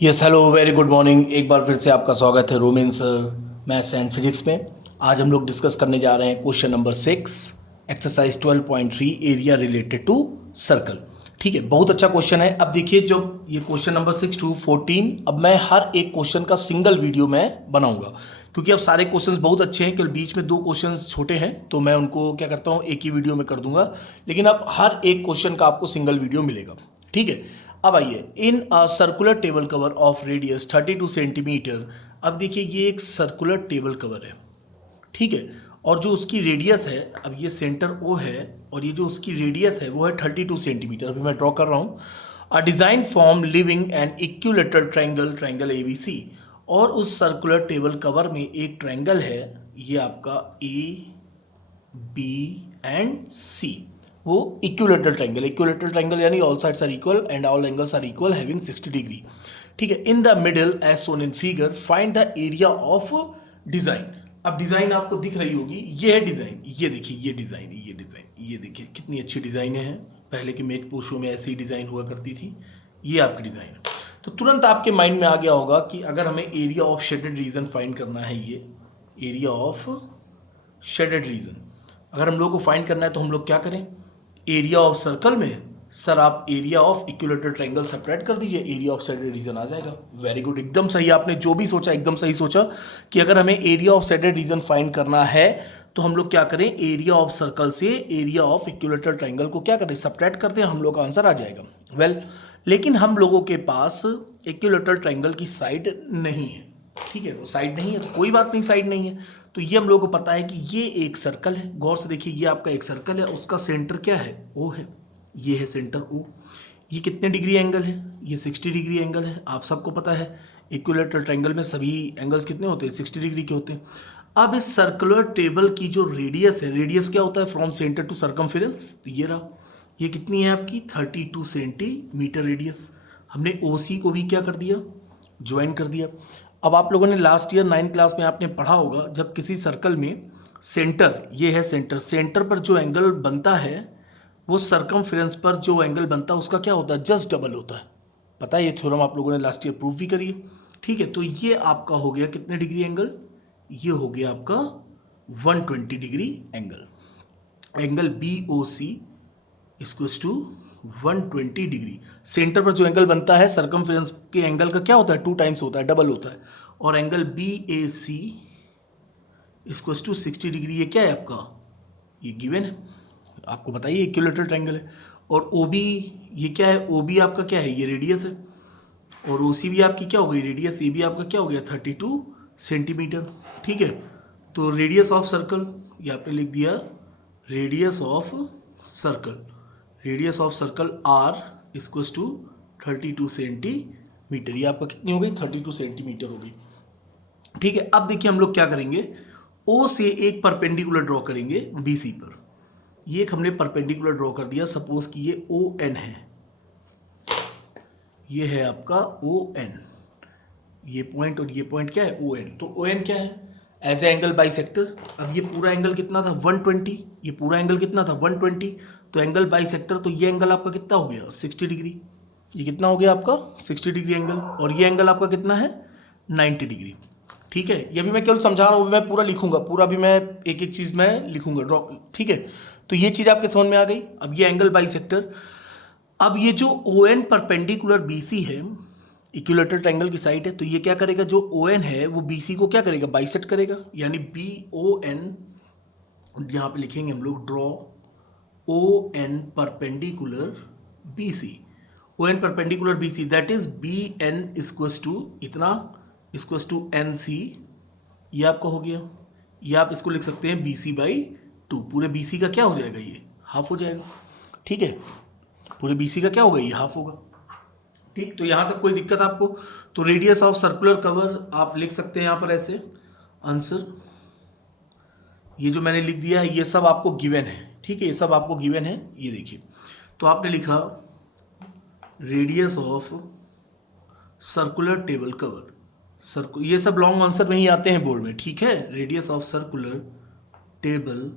Yes hello very good morning. एक बार फिर से आपका स्वागत है Romin sir maths and physics में। आज हम लोग डिस्कस करने जा रहे हैं question number 6 exercise 12.3 area related to circle. ठीक है, बहुत अच्छा क्वेश्चन है। अब देखिए, जब ये क्वेश्चन नंबर 6 टू 14, अब मैं हर एक क्वेश्चन का सिंगल वीडियो में बनाऊंगा, क्योंकि अब सारे क्वेश्चंस बहुत अच्छे हैं। कल बीच में 2 क्वेश्चंस छोटे हैं तो मैं उनको क्या करता हूँ एक ही वीडियो में कर दूंगा, लेकिन अब हर एक क्वेश्चन का आपको सिंगल वीडियो मिलेगा। ठीक है, अब आइए, in a circular table cover of radius 32 centimeter. अब देखिए, ये एक सर्कुलर टेबल कवर है, ठीक है, और जो उसकी रेडियस है, अब ये सेंटर ओ है और ये जो उसकी रेडियस है वो है 32 सेंटीमीटर। अभी मैं ड्रॉ कर रहा हूँ। A design form living and equilateral triangle, triangle ABC, और उस सर्कुलर टेबल कवर में एक ट्रायंगल है, ये आपका AB एंड C। वो इक्विलेटरल ट्रायंगल, इक्विलेटरल ट्रायंगल यानी all sides are equal and all angles are equal having 60 degree. ठीक है, in the middle edge shown in figure find the area of design. अब design आपको दिख रही होगी, ये है डिजाइन, ये देखिए, ये डिजाइन, ये डिजाइन, ये देखिए कितनी अच्छी डिजाइन है। पहले के मेक पोशो में ऐसी डिजाइन हुआ करती थी। ये आपकी डिजाइन है, तो तुरंत आपके माइंड में आ गया होगा कि अगर हमें area of shaded reason find करना है, ये एरिया ऑफ शेडेड रीजन अगर हम लोग को फाइंड करना है तो हम लोग क्या करें? एरिया ऑफ सर्कल में सर आप area of equilateral triangle separate कर दीजिए, एरिया ऑफ सेडेड रीजन आ जाएगा। वेरी गुड, एकदम सही, आपने जो भी सोचा एकदम सही सोचा कि अगर हमें area of shaded region find करना है तो हम लोग क्या करें, एरिया ऑफ सर्कल से एरिया ऑफ इक्विलेटरल ट्रायंगल को क्या करें, सेपरेट कर दें, हम लोग का आंसर आ जाएगा। वेल, लेकिन हम लोगों के पास इक्विलेटरल ट्रायंगल की साइड नहीं है। ठीक है, तो साइड नहीं है तो कोई बात नहीं, साइड नहीं है तो ये हम लोगों को पता है कि ये एक सर्कल है। गौर से देखिए, ये आपका एक सर्कल है, उसका सेंटर क्या है, ओ है, ये है सेंटर ओ। ये कितने डिग्री एंगल है, ये 60 डिग्री एंगल है। आप सबको पता है इक्विलेटरल ट्रायंगल में सभी एंगल्स कितने होते हैं, 60 डिग्री के होते हैं। अब इस सर्कुलर टेबल की जो रेडियस है, रेडियस क्या होता है, फ्रॉम सेंटर टू सर्कमफेरेंस, तो ये रहा, ये कितनी है आपकी 32 सेंटीमीटर रेडियस। हमने ओ सी को भी क्या कर दिया, ज्वाइन कर दिया। अब आप लोगों ने लास्ट ईयर 9 क्लास में आपने पढ़ा होगा, जब किसी सर्कल में सेंटर, ये है सेंटर, सेंटर पर जो एंगल बनता है वो सरकमफेरेंस पर जो एंगल बनता है उसका क्या होता है, जस्ट डबल होता है। पता है, ये थ्योरम आप लोगों ने लास्ट ईयर प्रूव भी करी है। ठीक है, तो ये आपका हो गया कितने डिग्री एंगल, ये हो गया आपका 120 degree angle. Angle BOC equals to 120 degree. Centre पर जो एंगल बनता है सरकमफेरेंस के एंगल का क्या होता है, 2 टाइम्स होता है, डबल होता है। और angle BAC equals to 60 degree, ये क्या है आपका, ये गिवन है, आपको बताइए इक्विलेटरल ट्रायंगल है। और OB ये क्या है, OB आपका क्या है, ये रेडियस है। और OC भी आपकी क्या हो गई, रेडियस। AB आपका क्या हो गया, 32 सेंटीमीटर। ठीक है, तो रेडियस ऑफ सर्कल, ये आपने लिख दिया radius of circle, radius of circle R equals to 32 centimetre. ये आपका कितनी हो गई, 32 सेंटीमीटर हो गई। ठीक है, अब देखिए हम लोग क्या करेंगे, O से एक परपेंडिकुलर ड्रॉ करेंगे BC पर। ये एक हमने परपेंडिकुलर ड्रॉ कर दिया, सपोज कि ये ON है, ये है आपका ON, ये पॉइंट और ये पॉइंट क्या है, ON। तो ON क्या है, एज ए एंगल बाइसेक्टर। अब ये पूरा एंगल कितना था 120, ये पूरा एंगल कितना था 120, तो एंगल बाइसेक्टर, तो ये एंगल आपका कितना हो गया 60 डिग्री। ये कितना हो गया आपका 60 डिग्री एंगल, और ये एंगल आपका कितना है 90 डिग्री। ठीक है, ये भी मैं केवल समझा रहा हूँ, मैं पूरा लिखूंगा, पूरा भी मैं एक एक चीज़ मैं लिखूंगा ड्रॉ। ठीक है, तो ये चीज़ आपके समझ में आ गई। अब ये एंगल बाइसेक्टर, अब ये जो ON परपेंडिकुलर BC है, इक्विलेटरल ट्रायंगल की साइड है, तो ये क्या करेगा, जो ON है वो BC को क्या करेगा, बाइसेक्ट करेगा, यानी BON, यहाँ पे लिखेंगे हम लोग draw ON perpendicular BC, ON perpendicular BC, that is BN equals to इतना, इक्वल्स टू NC। ये आपका हो गया, ये आप इसको लिख सकते हैं BC/2। पूरे BC का क्या हो जाएगा, ये हाफ हो जाएगा। ठीक है, पूरे BC का क्या होगा, ये हाफ होगा। ठीक, तो यहाँ तक कोई दिक्कत आपको? तो रेडियस ऑफ सर्कुलर कवर आप लिख सकते हैं यहाँ पर ऐसे आंसर, ये जो मैंने लिख दिया है ये सब आपको गिवन है। ठीक है, ये सब आपको गिवन है, ये देखिए। तो आपने लिखा radius of circular table cover, ये सब लॉन्ग आंसर में ही आते हैं बोर्ड में। ठीक है, radius of circular table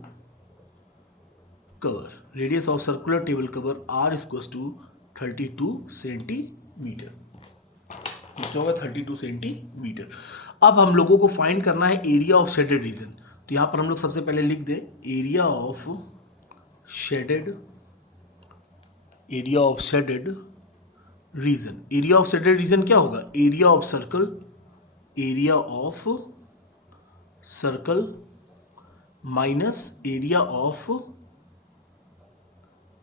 cover, radius of circular table cover R equals to 32 centimetre. ये क्या होगा 32 सेंटीमीटर। अब हम लोगों को फाइंड करना है एरिया ऑफ शेडेड रीजन। तो यहाँ पर हम लोग सबसे पहले लिख दें area of shaded region. Area of shaded reason क्या होगा? Area of circle minus area of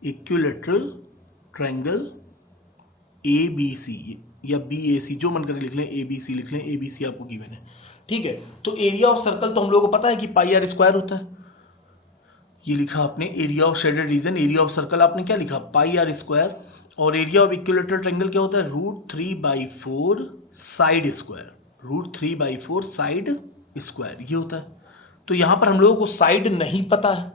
equilateral triangle ABC या BAC, जो मन करे लिख लें, ABC लिख लें, ABC आपको गिवन है। ठीक है, तो एरिया ऑफ सर्कल तो हम लोगों को पता है कि पाई आर स्क्वायर होता है। ये लिखा आपने area of shaded region, area of circle आपने क्या लिखा? पाई आर स्क्वायर। और एरिया ऑफ इक्विलैटरल ट्रायंगल क्या होता है? √3/4 साइड स्क्वायर, √3/4 साइड स्क्वायर ये होता है। तो यहाँ पर हम लोगों को साइड नहीं पता है।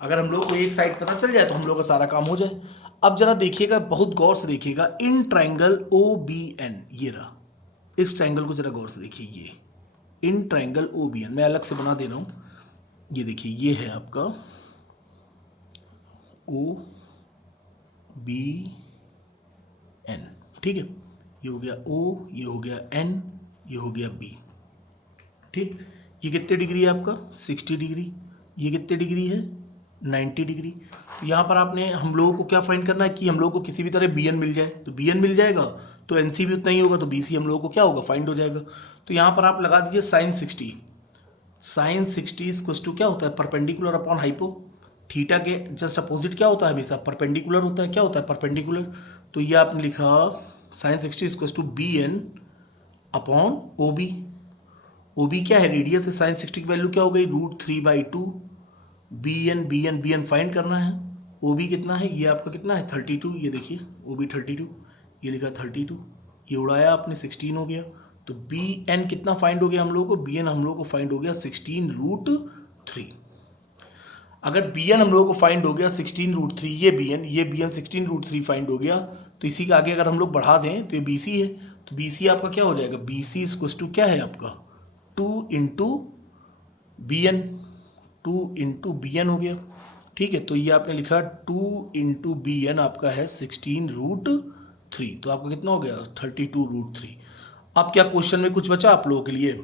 अगर हम लोगों को एक साइड पता चल जाए तो हम लोग का सारा काम हो जाए। अब जरा देखिएगा, बहुत गौर से देखिएगा, इन ट्रायंगल OBN, ये रहा, इस ट्रायंगल को जरा गौर से देखिए। ये इन ट्रायंगल OBN मैं अलग से बना दे रहा हूँ। ये देखिए, ये है आपका OBN, ठीक है। ये हो गया O, ये हो गया N, ये हो गया B, ठीक। ये कितने डिग्री है आपका? 60 डिग्री। ये कितने डिग्री है? 90 डिग्री। यहाँ पर आपने हम लोगों को क्या फाइंड करना है कि हम लोगों को किसी भी तरह BN मिल जाए। तो BN मिल जाएगा तो NC भी उतना ही होगा, तो BC हम लोगों को क्या होगा? फाइंड हो जाएगा। तो यहाँ पर आप लगा दीजिए sin 60। sin 60 इक्वल्स टू क्या होता है? Perpendicular upon hypo. थीटा के जस्ट अपोजिट क्या होता है? हमेशा परपेंडिकुलर होता है। क्या होता है? परपेंडिकुलर। तो ये आपने लिखा sin 60 equals to BN upon OB। OB क्या है? रेडियस है। sin 60 की वैल्यू क्या हो गई? √3/2। BN फाइंड करना है। OB कितना है? ये आपका कितना है? 32। ये देखिए OB 32, ये लिखा 32, ये उड़ाया आपने 16 हो गया। तो BN कितना फाइंड हो गया हम लोगों को? BN हम लोगों को फाइंड हो गया 16√3। अगर BN हम लोगों को फाइंड हो गया 16√3, ये BN 16√3 फाइंड हो गया, तो इसी के आगे अगर हम लोग बढ़ा दें तो ये BC है। तो BC आपका क्या हो जाएगा? BC इक्वल्स टू क्या है आपका? 2 इंटू BN हो गया, ठीक है। तो ये आपने लिखा 2 इंटू BN आपका है 16√3। तो आपका कितना हो गया? 32√3। अब क्या क्वेश्चन में कुछ बचा आप लोगों के लिए?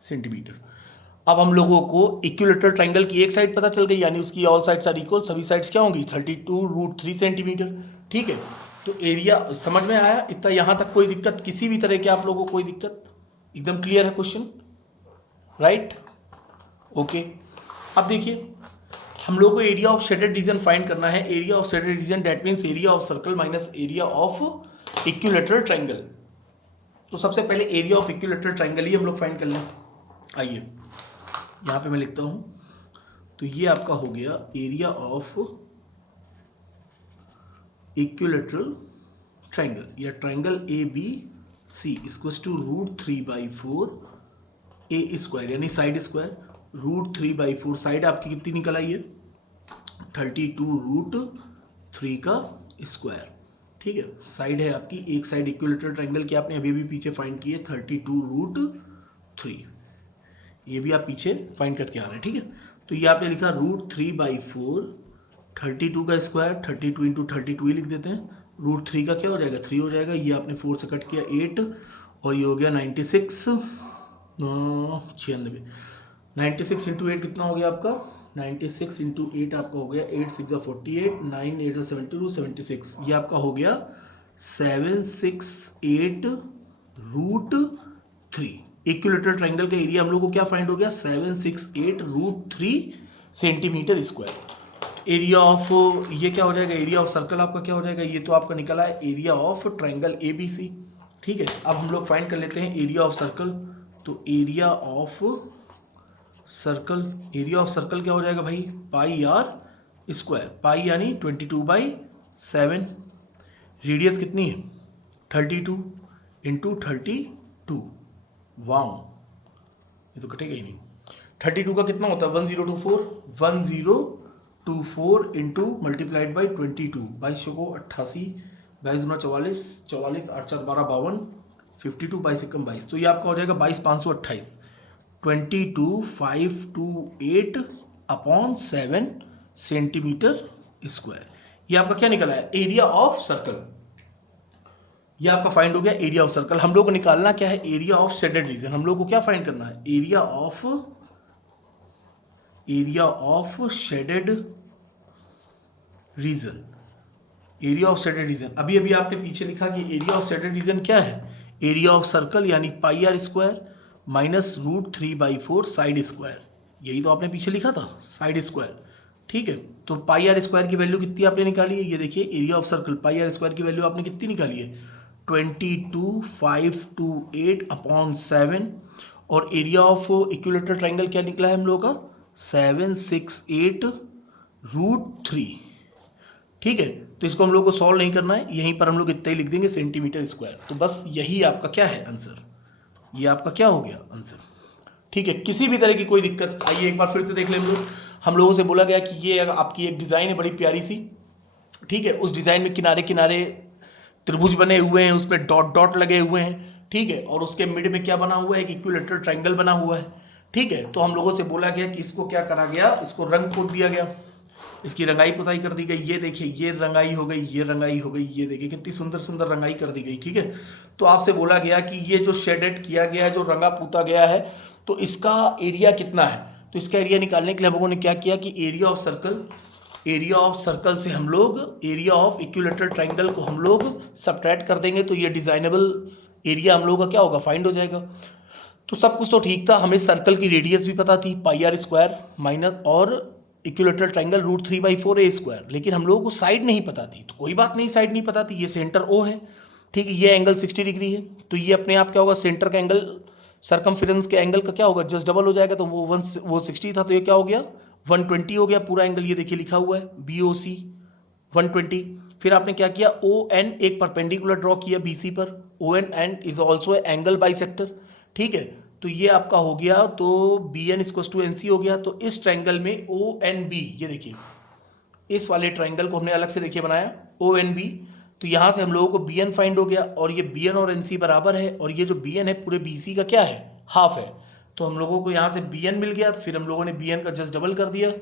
सेंटीमीटर। अब हम लोगों को इक्विलैटरल ट्रायंगल की एक साइड पता चल गई, यानी उसकी ऑल साइड्स आर इक्वल, सभी साइड्स क्या होंगी? 32√3 सेंटीमीटर, ठीक है। तो एरिया समझ में आया इतना? यहाँ तक कोई दिक्कत किसी भी तरह की आप लोगों को? कोई दिक्कत? एकदम क्लियर है क्वेश्चन, राइट? ओके। अब देखिए, हम लोग को area of shaded reason find करना है। Area of shaded reason that means area of circle minus area of equilateral triangle. तो सबसे पहले एरिया ऑफ इक्विलैटरल ट्रायंगल ही हम लोग फाइंड कर लें। आइए यहाँ पे मैं लिखता हूँ। तो ये आपका हो गया एरिया ऑफ इक्विलैटरल ट्रायंगल या triangle ABC equals to √3/4 A square, यानी साइड स्क्वायर। √3/4 साइड आपकी कितनी निकल आई है? 32√3 का स्क्वायर, ठीक है। साइड है आपकी, एक साइड इक्विलैटरल ट्रायंगल की आपने अभी भी पीछे फाइंड की है 32√3, ये भी आप पीछे फाइंड करके आ रहे हैं, ठीक है। तो ये आपने लिखा √3/4, 32 का स्क्वायर, 32 इंटू 32 ही लिख देते हैं। √3 का क्या हो जाएगा? 3 हो जाएगा। ये आपने 4 से कट किया 8, और ये हो गया 96, 96। 96 इंटू 8 कितना हो गया आपका? 96 इंटू 8 आपका हो गया 8 6 48, 9 8 72, 76। ये आपका हो गया 768√3। इक्विलैटरल ट्रायंगल का एरिया हम लोग को क्या फाइंड हो गया? 768√3 सेंटीमीटर स्क्वायर। एरिया ऑफ ये क्या हो जाएगा? एरिया ऑफ सर्कल आपका क्या हो जाएगा? ये तो आपका निकला है एरिया ऑफ ट्रायंगल ABC, ठीक है। अब हम लोग फाइंड कर लेते हैं एरिया ऑफ सर्कल। तो एरिया ऑफ सर्कल क्या हो जाएगा भाई? पाई आर स्क्वायर, पाई यानी 22/7। रेडियस कितनी है? 32 इंटू 32। वाओ, ये तो कटेगा ही नहीं। 32 का कितना होता है? 1024, 1024 इंटू मल्टीप्लाइड बाई 22, 22 को 88, 22 दूना 44, 44 8 4 12 52, 52 22 कम 22। तो ये आपका हो जाएगा 22,528, 22,528/7 सेंटीमीटर स्क्वायर। ये आपका क्या निकला है? Area of circle. ये आपका फाइंड हो गया एरिया ऑफ सर्कल। हम लोग को निकालना क्या है, एरिया ऑफ शेडेड रीजन। हम लोग को क्या फाइंड करना है, area of shaded region. Area of shaded reason, अभी अभी आपने पीछे लिखा कि एरिया ऑफ शेडेड रीजन क्या है, एरिया ऑफ सर्कल यानी pi r square minus √3/4 side square. यही तो आपने पीछे लिखा था, साइड स्क्वायर। ठीक है, तो पाई आर स्क्वायर की वैल्यू कितनी आपने निकाली है, ये देखिए area of circle pi r square की वैल्यू आपने कितनी निकाली है, 22,528/7। और एरिया ऑफ इक्विलेटरल ट्राइंगल क्या निकला है हम लोगों का, 768√3। ठीक है, तो इसको हम लोग को सॉल्व नहीं करना है, यहीं पर हम लोग इतना ही लिख देंगे सेंटीमीटर स्क्वायर। तो बस यही आपका क्या है आंसर, ये आपका क्या हो गया आंसर। ठीक है, किसी भी तरह की कोई दिक्कत, आइए एक बार फिर से देख लें हम लोगों से बोला गया कि ये आपकी एक डिज़ाइन है बड़ी प्यारी सी। ठीक है, उस डिज़ाइन में किनारे किनारे त्रिभुज बने हुए हैं, उसमें डॉट डॉट लगे हुए हैं। ठीक है, और उसके मिड में क्या बना हुआ है, एक इक्विलेटरल ट्रायंगल बना हुआ है। ठीक है, तो हम लोगों से बोला गया कि इसको क्या करा गया, इसको रंग खोद दिया गया, इसकी रंगाई पुताई कर दी गई। ये देखिए, ये रंगाई हो गई, ये रंगाई हो गई, ये देखिए कितनी सुंदर सुंदर रंगाई कर दी गई। ठीक है, तो आपसे बोला गया कि ये जो शेडेड किया गया है, जो रंगा पूता गया है, तो इसका एरिया कितना है। तो इसका एरिया निकालने के लिए हम लोगों ने क्या किया कि एरिया ऑफ सर्कल से हम लोग एरिया ऑफ इक्विलेटरल ट्रायंगल को हम लोग सबट्रैक्ट कर देंगे, तो ये डिजाइनेबल एरिया हम लोगों का क्या होगा, फाइंड हो जाएगा। तो सब कुछ तो ठीक था, हमें सर्कल की रेडियस भी पता थी पाई आर स्क्वायर माइनस और इक्विलेटरल ट्रायंगल √3/4a², लेकिन हम लोगों को साइड नहीं पता थी। तो कोई बात नहीं, साइड नहीं पता थी, ये सेंटर O है। ठीक है, ये एंगल 60 डिग्री है, तो ये अपने आप क्या होगा, सेंटर का एंगल सरकमफेरेंस के एंगल का क्या होगा, जस्ट डबल हो जाएगा। तो वो 60 था, तो ये क्या हो गया 120 हो गया पूरा एंगल। ये देखिए लिखा हुआ है BOC 120। फिर आपने क्या किया, ON एक परपेंडिकुलर ड्रॉ किया BC पर। ON and is also angle bisector. ठीक है, तो ये आपका हो गया, तो BN = NC हो गया। तो इस ट्रायंगल में ONB, ये देखिए इस वाले ट्रायंगल को हमने अलग से देखिए बनाया ONB। तो यहाँ से हम लोगों को BN फाइंड हो गया, और ये BN और NC बराबर है, और ये जो BN है पूरे BC का क्या है, हाफ है। तो हम लोगों को यहाँ से BN मिल गया, तो फिर हम लोगों ने BN का जस्ट डबल कर दिया।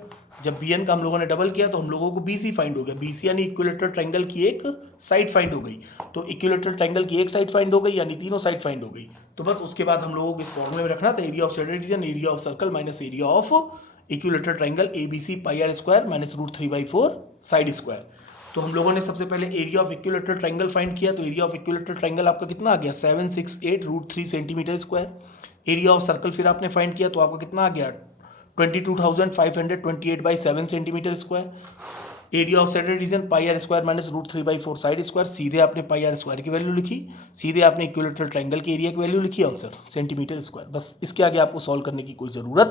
जब BN का हम लोगों ने डबल किया तो हम लोगों को BC फाइंड हो गया। BC यानी इक्विलेटरल ट्रायंगल की एक साइड फाइंड हो गई। तो इक्विलेटरल ट्रायंगल की एक साइड फाइंड हो गई, यानी तीनों साइड फाइंड हो गई। तो बस उसके बाद हम लोगों को इस फॉर्मूले में रखना था, area of shaded region area of circle minus area of equilateral triangle ABC pi r square minus √3/4 side square. तो हम लोगों ने सबसे पहले area of equilateral triangle find किया। तो एरिया ऑफ इक्विलेटरल ट्रायंगल आपका कितना आ गया, 768√3 centimetre square. Area of circle फिर आपने फाइंड किया, तो आपका कितना आ गया, 22,528/7 centimetre square. Area of shaded region pi r square minus √3/4 side square. सीधे आपने पाई आर स्क्वायर की वैल्यू लिखी, सीधे आपने इक्विलेटरल ट्रायंगल के एरिया की वैल्यू लिखी, आंसर सेंटीमीटर स्क्वायर। बस इसके आगे आपको सॉल्व करने की कोई ज़रूरत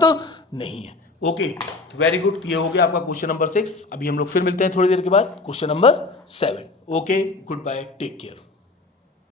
नहीं है। ओके, तो वेरी गुड, ये हो गया आपका क्वेश्चन नंबर 6। अभी हम लोग फिर मिलते हैं थोड़ी देर के बाद question number 7। Okay, good bye, take care.